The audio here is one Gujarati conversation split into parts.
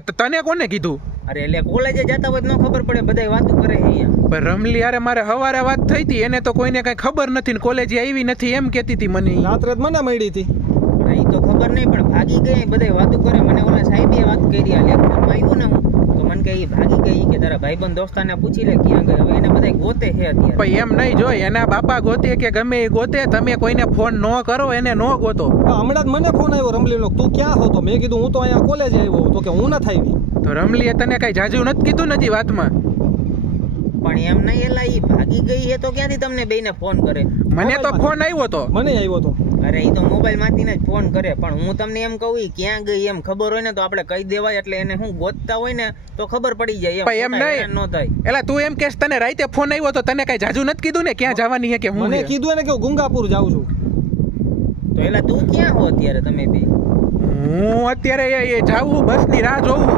તને કોને કીધું? અરે એટલે કોલેજે જતા હોય ન ખબર પડે, બધાય વાતું કરે અહીંયા. પણ રમલી યારે મારે હવારે વાત થઈ હતી, એને તો કોઈને કઈ ખબર નથી ને કોલેજે આવી નથી એમ કહેતી હતી મને. રાત્રે જ મને મળી હતી. એ તો ખબર નહીં, પણ ભાગી ગઈ, બધાય વાતું કરે. મને ઓલા સાહેબે વાત કરી, આ લેક્ચરમાં આવ્યું ને હું, તો મને કે ઈ ભાગી ગઈ, કે તારા ભાઈબંધ દોસ્તાને પૂછી લે ક્યાં ગઈ. હવે એને બધાય ગોતે છે અત્યારે. પણ એમ નહીં જોઈ, એના બાપા ગોતે કે ગમે એ ગોતે, તમે કોઈને ફોન ન કરો, એને ન ગોતો. હમણાં જ મને ફોન આવ્યો રમલીનો, તું ક્યાં હતો? મેં કીધું હું તો અહીંયા કોલેજે આવ્યો. તો કે હું નથી આવી. તો રમલીએ તને કઈ જાજુ નથી કીધું ને હજી વાતમાં? પણ એમ નહીં, એલા ઈ ભાગી ગઈ છે તો ક્યાંથી તમને બેયને ફોન કરે? મને તો ફોન આવ્યો તો. મને આવ્યો તો. અરે ઈ તો મોબાઈલ માંથીને જ ફોન કરે, પણ હું તમને એમ કહું ઈ ક્યાં ગઈ એમ ખબર હોય ને તો આપણે કહી દેવાય, એટલે એને હું ગોતતા હોય ને તો ખબર પડી જાય પણ એમ નહીં. ન થાય. એલા તું એમ કેસ તને રાતે ફોન આવ્યો તો તને કઈ જાજુ નથી કીધું ને ક્યાં જવાની છે કે હું? મને કીધું એને કે હું ગુંગાપુર જાઉં છું. તો એલા તું ક્યાં હો અત્યારે તમે બે? હું અત્યારે એ જાવું બસની રાહ જોઉં.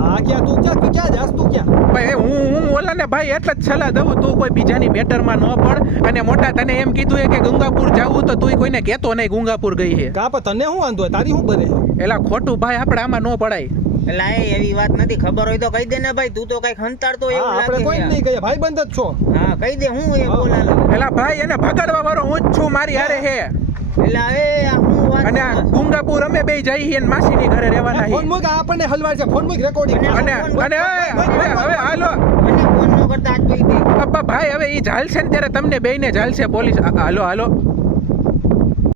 હા ક્યાં તું ક્યાં જાસ? તું ક્યાં? ભાઈ હું ઓલાને ભાઈ એટલે જ સલાહ દઉં, તું કોઈ બીજાની મેટરમાં ન પડ. અને મોટા તને એમ કીધું કે ગંગાપુર જાવું તો તું કોઈને કહેતો નહીં ગુંગાપુર ગઈ છે. કા પણ તને શું વાંધો હોય? તારી શું બરે? એલા ખોટું ભાઈ આપણે આમાં ન પડાય. એલા એ એવી વાત નથી, ખબર હોય તો કહી દે ને ભાઈ, તું તો કઈક હંતાડતો હા, એવું આપણે કોઈ લાગે. નહીં કહીએ, ભાઈબંધ જ છો. હા કહી દે, હું એ બોલા. એલા ભાઈ એને ભગાડવા વાળો હું જ છું, મારી હારે હે. એલા એ આ હું વાત અને આ ગુંગાપુર અમે બે જઈએ અને માસીની ઘરે રહેવાના ફોન છે. મૂક, આપણને હલવાડ છે. ફોન મૂક, રેકોર્ડિંગ. અને હવે હાલો મને ફોન ન કરતા આજ ભાઈ બે. અબ્બા ભાઈ હવે ઈ ઝાલશે ને ત્યારે તમને બેયને ઝાલશે પોલીસ. હાલો હાલો.